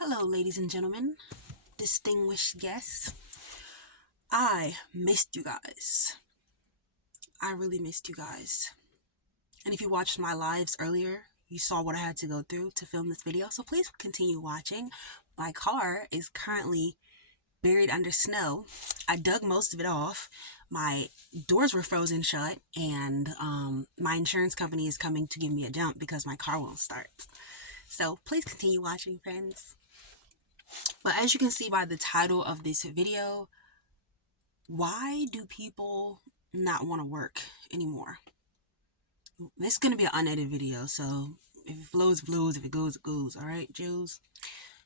Hello, ladies and gentlemen, distinguished guests. I missed you guys. I really missed you guys. And if you watched my lives earlier, you saw what I had to go through to film this video. So please continue watching. My car is currently buried under snow. I dug most of it off. My doors were frozen shut, and my insurance company is coming to give me a jump because my car won't start. So please continue watching, friends. But as you can see by the title of this video, why do people not want to work anymore? This is going to be an unedited video, so if it flows, it flows. If it goes, it goes. All right, Jews?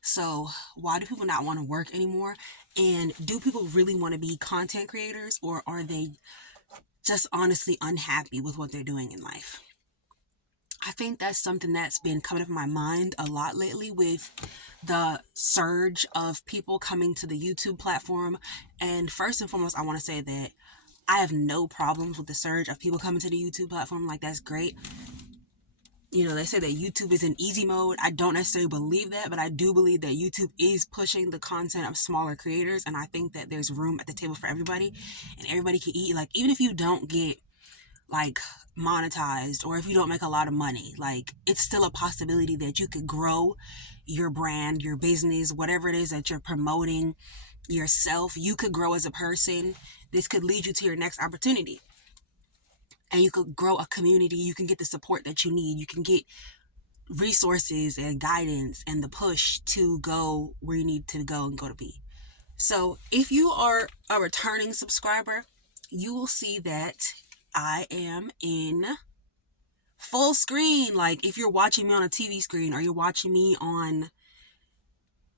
So why do people not want to work anymore? And do people really want to be content creators, or are they just honestly unhappy with what they're doing in life? I think that's something that's been coming up in my mind a lot lately with the surge of people coming to the YouTube platform. And first and foremost, I want to say that I have no problems with the surge of people coming to the YouTube platform. Like, that's great. You know, they say that YouTube is in easy mode. I don't necessarily believe that, but I do believe that YouTube is pushing the content of smaller creators. And I think that there's room at the table for everybody, and everybody can eat. Like, even if you don't get like monetized, or if you don't make a lot of money, like, it's still a possibility that you could grow your brand, your business, whatever it is that you're promoting, yourself. You could grow as a person. This could lead you to your next opportunity, and you could grow a community. You can get the support that you need. You can get resources and guidance and the push to go where you need to go and go to be. So if you are a returning subscriber, you will see that I am in full screen. Like, if you're watching me on a TV screen or you're watching me on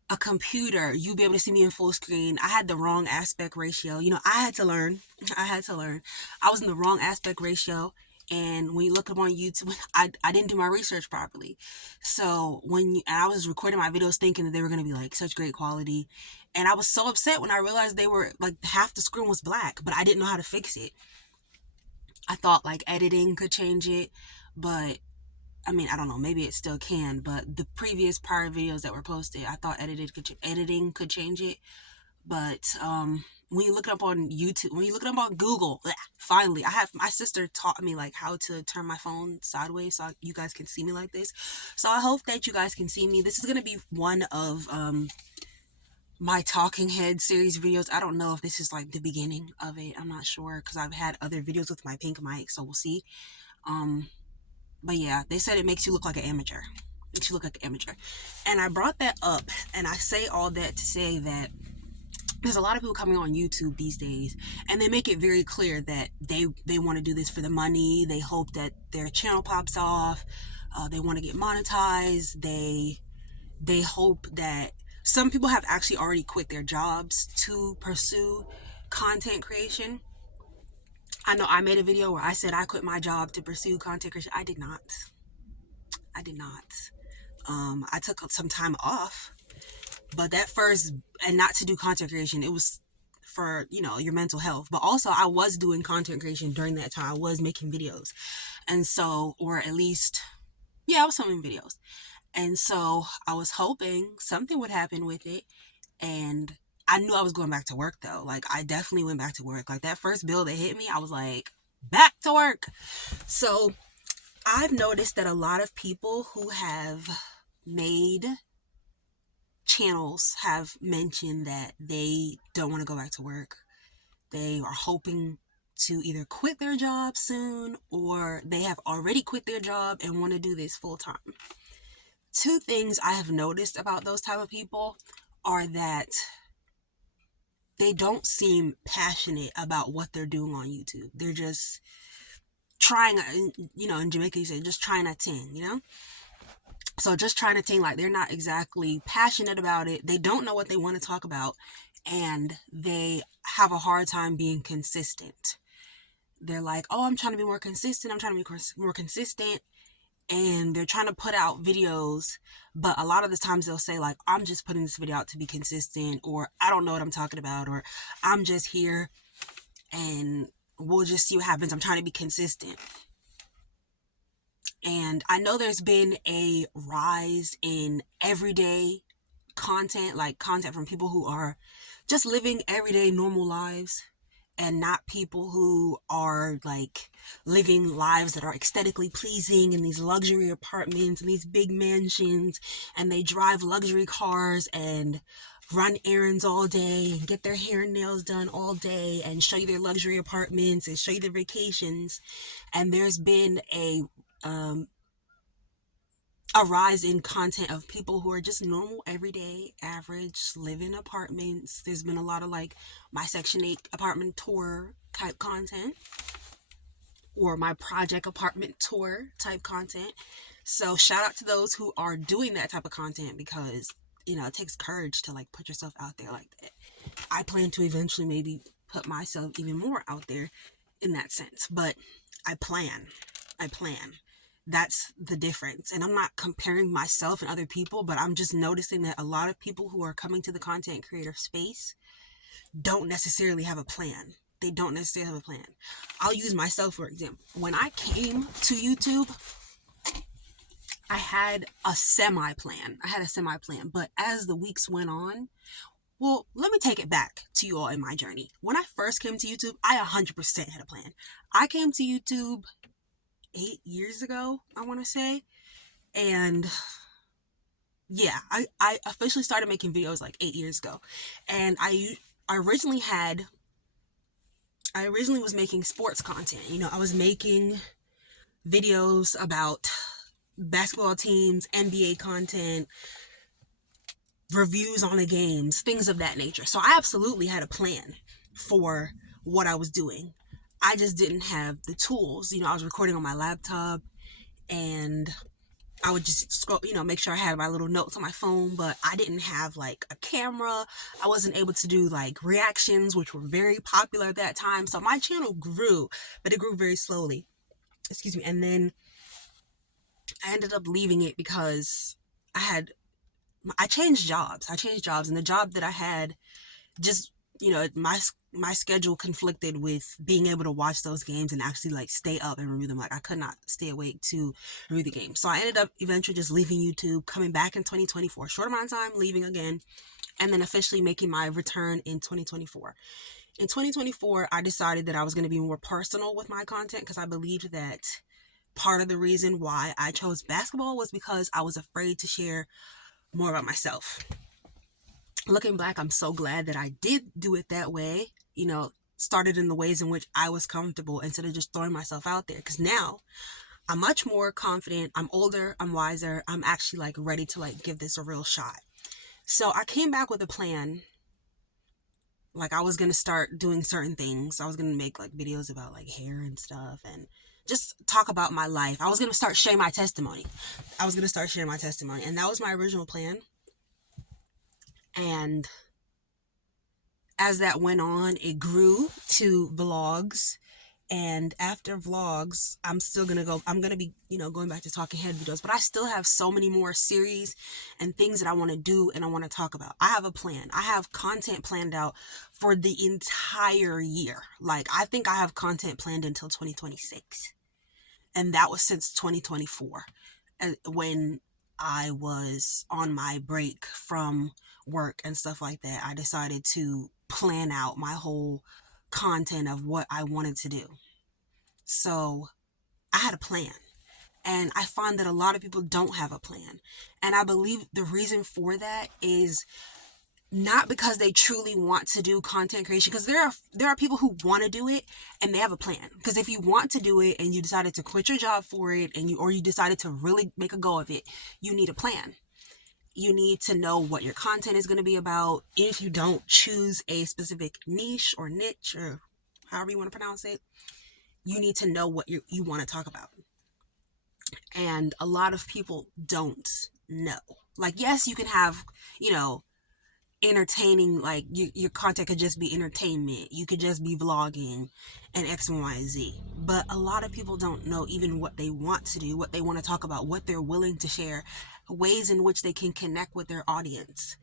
a computer, you'll be able to see me in full screen. I had the wrong aspect ratio. I had to learn. I was in the wrong aspect ratio. And when you look up on YouTube, I didn't do my research properly. So and I was recording my videos thinking that they were going to be like such great quality. And I was so upset when I realized they were like half the screen was black, but I didn't know how to fix it. I thought like editing could change it, but I mean, I don't know, maybe it still can, but the prior videos that were posted, I thought editing could change it. But when you look it up on YouTube, when you look it up on Google, finally, my sister taught me like how to turn my phone sideways so you guys can see me like this. So I hope that you guys can see me. This is going to be one of my talking head series videos. I don't know if this is like the beginning of it. I'm not sure, because I've had other videos with my pink mic, so we'll see. But yeah, they said it makes you look like an amateur. Makes you look like an amateur. And I brought that up, and I say all that to say that there's a lot of people coming on YouTube these days, and they make it very clear that they want to do this for the money. They hope that their channel pops off. They want to get monetized. They hope that some people have actually already quit their jobs to pursue content creation. I know I made a video where I said I quit my job to pursue content creation. I did not. I took some time off, but that first, and not to do content creation, it was for, your mental health. But also I was doing content creation during that time. I was making videos. And so, or at least, yeah, I was filming videos. And so I was hoping something would happen with it. And I knew I was going back to work though. Like, I definitely went back to work. Like, that first bill that hit me, I was like, back to work. So I've noticed that a lot of people who have made channels have mentioned that they don't want to go back to work. They are hoping to either quit their job soon, or they have already quit their job and want to do this full time. Two things I have noticed about those type of people are that they don't seem passionate about what they're doing on YouTube. They're just trying, in Jamaica you say just trying a thing, So just trying to ting, like, they're not exactly passionate about it. They don't know what they want to talk about, and they have a hard time being consistent. They're like, oh, I'm trying to be more consistent. I'm trying to be more consistent. And they're trying to put out videos, but a lot of the times they'll say like, I'm just putting this video out to be consistent, or I don't know what I'm talking about, or I'm just here and we'll just see what happens. I'm trying to be consistent. And I know there's been a rise in everyday content, like content from people who are just living everyday normal lives, and not people who are like living lives that are aesthetically pleasing in these luxury apartments and these big mansions, and they drive luxury cars and run errands all day and get their hair and nails done all day and show you their luxury apartments and show you their vacations. And there's been a rise in content of people who are just normal, everyday, average, live in apartments. There's been a lot of like my Section 8 apartment tour type content, or my project apartment tour type content. So shout out to those who are doing that type of content, because it takes courage to like put yourself out there like that. I plan to eventually maybe put myself even more out there in that sense, but I plan. That's the difference. And I'm not comparing myself and other people, but I'm just noticing that a lot of people who are coming to the content creator space don't necessarily have a plan. They don't necessarily have a plan. I'll use myself for example. When I came to YouTube, I had a semi-plan. But as the weeks went on, well, let me take it back to you all in my journey. When I first came to YouTube, I 100% had a plan. I came to YouTube 8 years ago, I want to say. And yeah, I officially started making videos like 8 years ago. And I originally was making sports content. I was making videos about basketball teams, NBA content, reviews on the games, things of that nature. So I absolutely had a plan for what I was doing. I just didn't have the tools. I was recording on my laptop, and I would just scroll, make sure I had my little notes on my phone, but I didn't have like a camera. I wasn't able to do like reactions, which were very popular at that time. So my channel grew, but it grew very slowly. Excuse me. And then I ended up leaving it because I changed jobs. And the job that I had just, my schedule conflicted with being able to watch those games and actually like stay up and review them. Like I could not stay awake to review the game. So I ended up eventually just leaving YouTube, coming back in 2024, short amount of time, leaving again, and then officially making my return in 2024. In 2024, I decided that I was going to be more personal with my content, because I believed that part of the reason why I chose basketball was because I was afraid to share more about myself. Looking back, I'm so glad that I did do it that way, started in the ways in which I was comfortable instead of just throwing myself out there. Because now I'm much more confident. I'm older. I'm wiser. I'm actually like ready to like give this a real shot. So I came back with a plan. Like I was going to start doing certain things. I was going to make like videos about like hair and stuff and just talk about my life. I was going to start sharing my testimony. And that was my original plan. And as that went on, it grew to vlogs. And after vlogs, I'm going to be, going back to talking head videos, but I still have so many more series and things that I want to do and I want to talk about. I have a plan. I have content planned out for the entire year. Like, I think I have content planned until 2026. And that was since 2024, when I was on my break from work and stuff like that. I decided to plan out my whole content of what I wanted to do. So I had a plan, and I find that a lot of people don't have a plan. And I believe the reason for that is not because they truly want to do content creation, because there are people who want to do it and they have a plan. Because if you want to do it and you decided to quit your job for it, and you decided to really make a go of it, you need a plan. You need to know what your content is going to be about. If you don't choose a specific niche or however you want to pronounce it, you need to know what you want to talk about. And a lot of people don't know. Like, yes, you can have, entertaining, like your content could just be entertainment. You could just be vlogging and X and Y and Z. But a lot of people don't know even what they want to do, what they want to talk about, what they're willing to share, ways in which they can connect with their audience.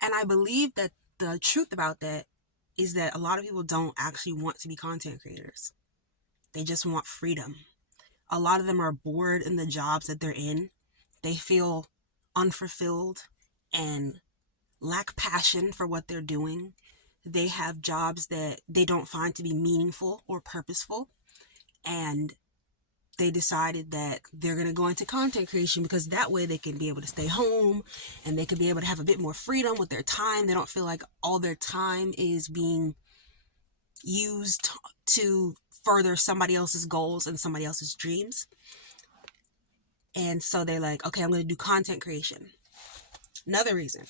And I believe that the truth about that is that a lot of people don't actually want to be content creators. They just want freedom. A lot of them are bored in the jobs that they're in. They feel unfulfilled and lack passion for what they're doing. They have jobs that they don't find to be meaningful or purposeful. And they decided that they're going to go into content creation because that way they can be able to stay home and they can be able to have a bit more freedom with their time. They don't feel like all their time is being used to further somebody else's goals and somebody else's dreams. And so they're like, okay, I'm going to do content creation. Another reason,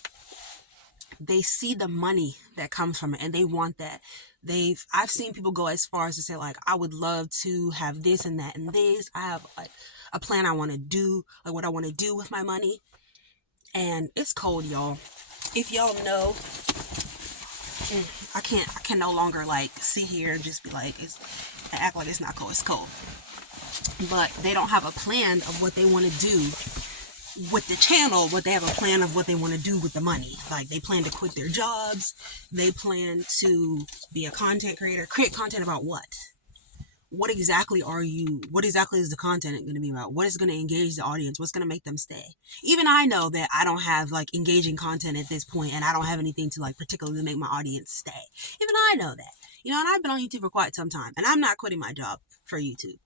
they see the money that comes from it and they want that. I've seen people go as far as to say, like, I would love to have this and that and this. I have like a plan I want to do, like what I want to do with my money. And it's cold, y'all. If y'all know, I can no longer like sit here and just be like, act like it's not cold. It's cold. But they don't have a plan of what they want to do with the channel, but they have a plan of what they want to do with the money. Like, they plan to quit their jobs. They plan to be a content creator. Create content about what? What exactly is the content going to be about? What is going to engage the audience? What's going to make them stay? Even I know that I don't have like engaging content at this point, and I don't have anything to like particularly make my audience stay. Even I know that. And I've been on YouTube for quite some time, and I'm not quitting my job for YouTube.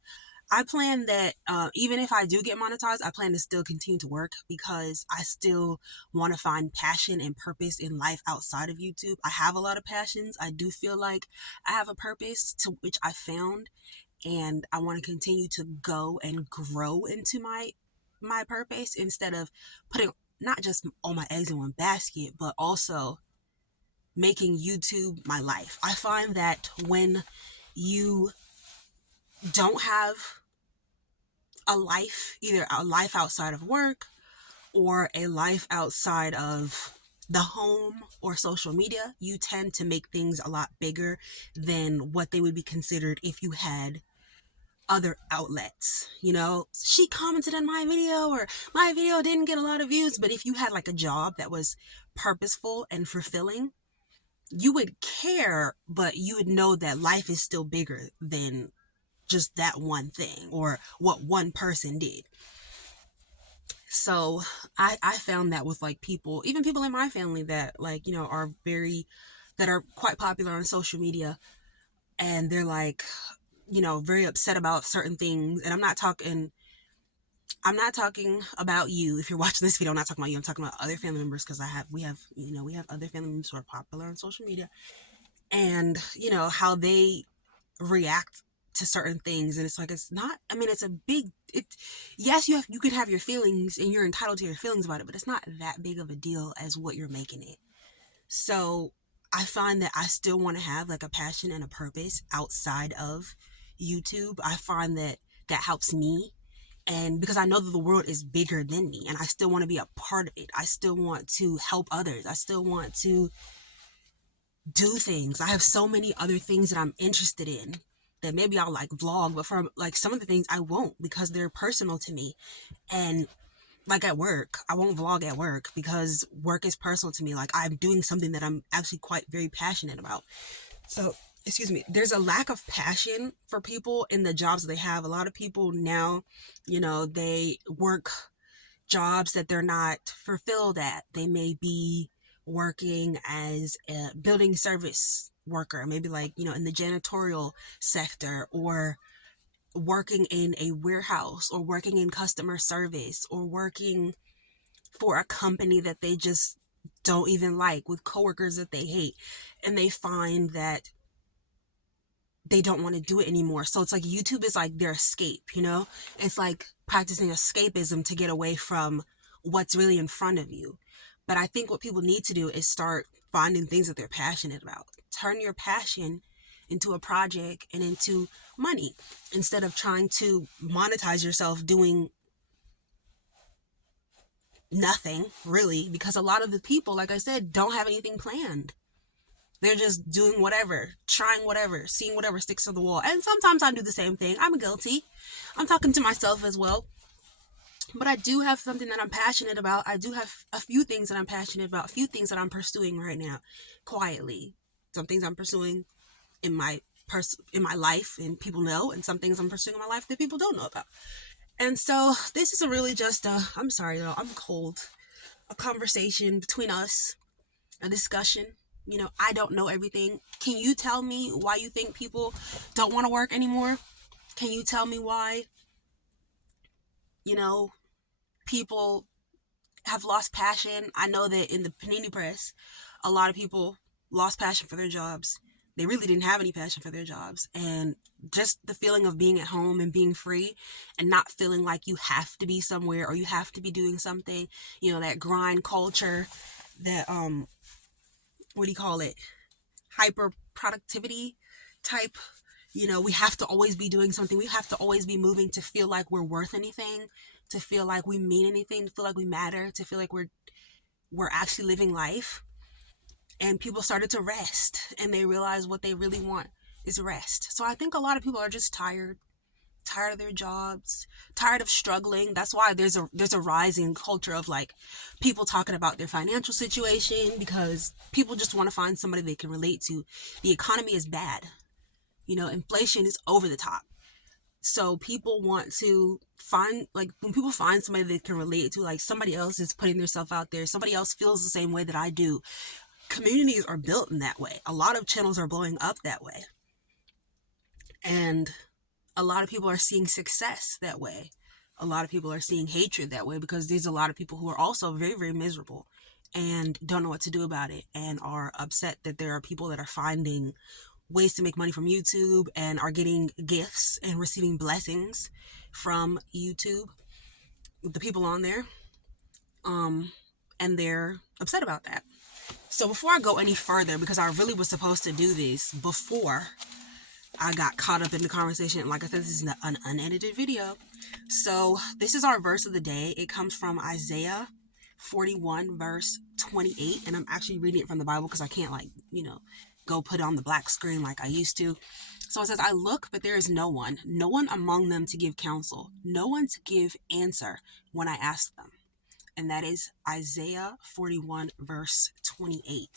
I plan that even if I do get monetized, I plan to still continue to work because I still want to find passion and purpose in life outside of YouTube. I have a lot of passions. I do feel like I have a purpose to which I found, and I want to continue to go and grow into my purpose instead of putting not just all my eggs in one basket, but also making YouTube my life. I find that when you don't have a life, either a life outside of work or a life outside of the home or social media, you tend to make things a lot bigger than what they would be considered if you had other outlets. She commented on my video, or my video didn't get a lot of views, but if you had like a job that was purposeful and fulfilling, you would care, but you would know that life is still bigger than just that one thing or what one person did. So I found that with like people, even people in my family that like, that are quite popular on social media, and they're like, very upset about certain things. And I'm not talking about you. If you're watching this video, I'm not talking about you. I'm talking about other family members, because we have other family members who are popular on social media, and how they react to certain things. And it's like, it's not, yes, you could have your feelings and you're entitled to your feelings about it, but it's not that big of a deal as what you're making it. So I find that I still want to have like a passion and a purpose outside of YouTube. I find that helps me, and because I know that the world is bigger than me, and I still want to be a part of it. I still want to help others. I still want to do things. I have so many other things that I'm interested in that maybe I'll like vlog, but for like some of the things I won't, because they're personal to me. And like at work, I won't vlog at work because work is personal to me. Like, I'm doing something that I'm actually quite very passionate about. So, there's a lack of passion for people in the jobs that they have. A lot of people now, they work jobs that they're not fulfilled at. They may be working as a building service worker, maybe like, in the janitorial sector, or working in a warehouse, or working in customer service, or working for a company that they just don't even like, with coworkers that they hate, and they find that they don't want to do it anymore. So it's like YouTube is like their escape, It's like practicing escapism to get away from what's really in front of you. But I think what people need to do is start finding things that they're passionate about. Turn your passion into a project and into money, instead of trying to monetize yourself doing nothing, really, because a lot of the people, like I said, don't have anything planned. They're just doing whatever, trying whatever, seeing whatever sticks to the wall. And sometimes I do the same thing. I'm guilty. I'm talking to myself as well. But I do have something that I'm passionate about. I do have a few things that I'm passionate about, a few things that I'm pursuing right now, quietly. Some things I'm pursuing in my life and people know, and some things I'm pursuing in my life that people don't know about. And so this is really just I'm sorry though, I'm cold, a conversation between us. a discussion. You know, I don't know everything. Can you tell me why you think people don't want to work anymore? Can you tell me why, you know, people have lost passion? I know that in the Panini Press, a lot of people lost passion for their jobs. They really didn't have any passion for their jobs. And just the feeling of being at home and being free and not feeling like you have to be somewhere or you have to be doing something, you know, that grind culture, that, what do you call it? Hyper productivity type. You know, we have to always be doing something. We have to always be moving to feel like we're worth anything, to feel like we mean anything, to feel like we matter, to feel like we're actually living life. And people started to rest and they realized what they really want is rest. So I think a lot of people are just tired of their jobs, tired of struggling. That's why there's a rising culture of like people talking about their financial situation, because people just want to find somebody they can relate to. The economy is bad. You know, inflation is over the top. So people want to find, like, when people find somebody they can relate to, like somebody else is putting themselves out there, somebody else feels the same way that I do. Communities are built in that way. A lot of channels are blowing up that way. And a lot of people are seeing success that way. A lot of people are seeing hatred that way, because there's a lot of people who are also very, very miserable and don't know what to do about it, and are upset that there are people that are finding ways to make money from YouTube and are getting gifts and receiving blessings from YouTube, the people on there. And they're upset about that. So before I go any further, because I really was supposed to do this before I got caught up in the conversation. Like I said, this is an unedited video. So this is our verse of the day. It comes from Isaiah 41 verse 28. And I'm actually reading it from the Bible because I can't, like, you know, go put it on the black screen like I used to. So it says, I look, but there is no one among them to give counsel, no one to give answer when I ask them. And that is Isaiah 41 verse 28.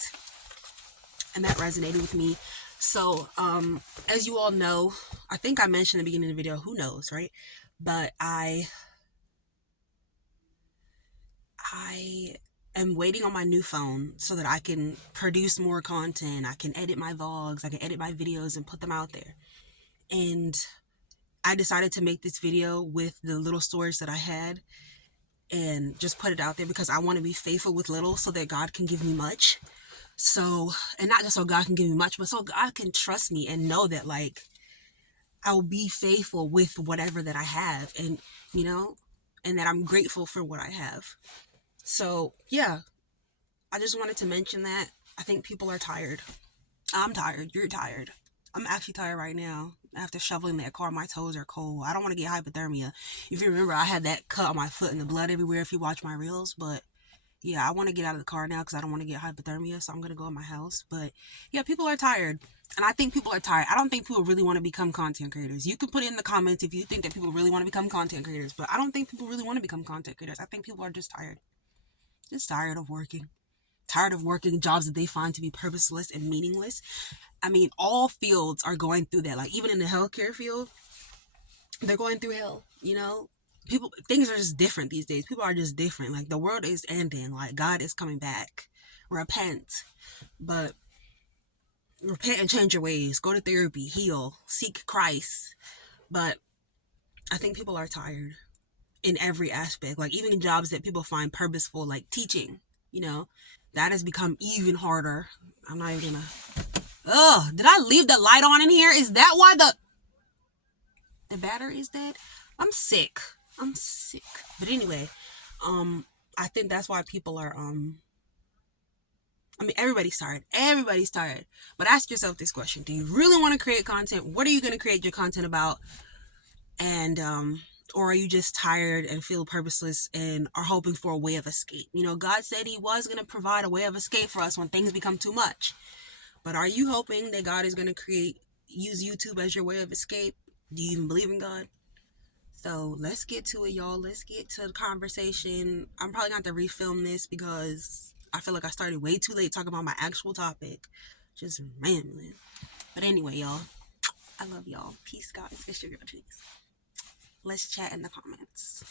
And that resonated with me. So, as you all know, I think I mentioned in the beginning of the video, who knows, right? But I am waiting on my new phone so that I can produce more content. I can edit my vlogs, I can edit my videos and put them out there. And I decided to make this video with the little storage that I had and just put it out there because I want to be faithful with little so that God can give me much. So, and not just so God can give me much, but so God can trust me and know that, like, I'll be faithful with whatever that I have, and, you know, and that I'm grateful for what I have. So, yeah, I just wanted to mention that. I think people are tired. I'm tired. You're tired. I'm actually tired right now. After shoveling that car, my toes are cold. I don't want to get hypothermia. If you remember, I had that cut on my foot and the blood everywhere if you watch my reels, but yeah, I want to get out of the car now because I don't want to get hypothermia, so I'm going to go in my house. But yeah, people are tired. And I think people are tired. I don't think people really want to become content creators. You can put it in the comments if you think that people really want to become content creators. But I don't think people really want to become content creators. I think people are just tired. Just tired of working. Tired of working jobs that they find to be purposeless and meaningless. I mean, all fields are going through that. Like, even in the healthcare field, they're going through hell, you know? People, things are just different these days. People are just different. Like, the world is ending. Like, God is coming back. Repent. But repent and change your ways. Go to therapy. Heal. Seek Christ. But I think people are tired in every aspect. Like, even in jobs that people find purposeful, like teaching, you know, that has become even harder. I'm not even gonna... Ugh, did I leave the light on in here? Is that why the battery is dead? I'm sick. But anyway, I think that's why people are, I mean, everybody's tired. But ask yourself this question. Do you really want to create content? What are you going to create your content about? And, or are you just tired and feel purposeless and are hoping for a way of escape? You know, God said he was going to provide a way of escape for us when things become too much. But are you hoping that God is going to use YouTube as your way of escape? Do you even believe in God? So let's get to it, y'all. Let's get to the conversation. I'm probably going to have to refilm this because I feel like I started way too late talking about my actual topic. Just rambling. But anyway, y'all, I love y'all. Peace, guys. It's your girl, Cheese. Let's chat in the comments.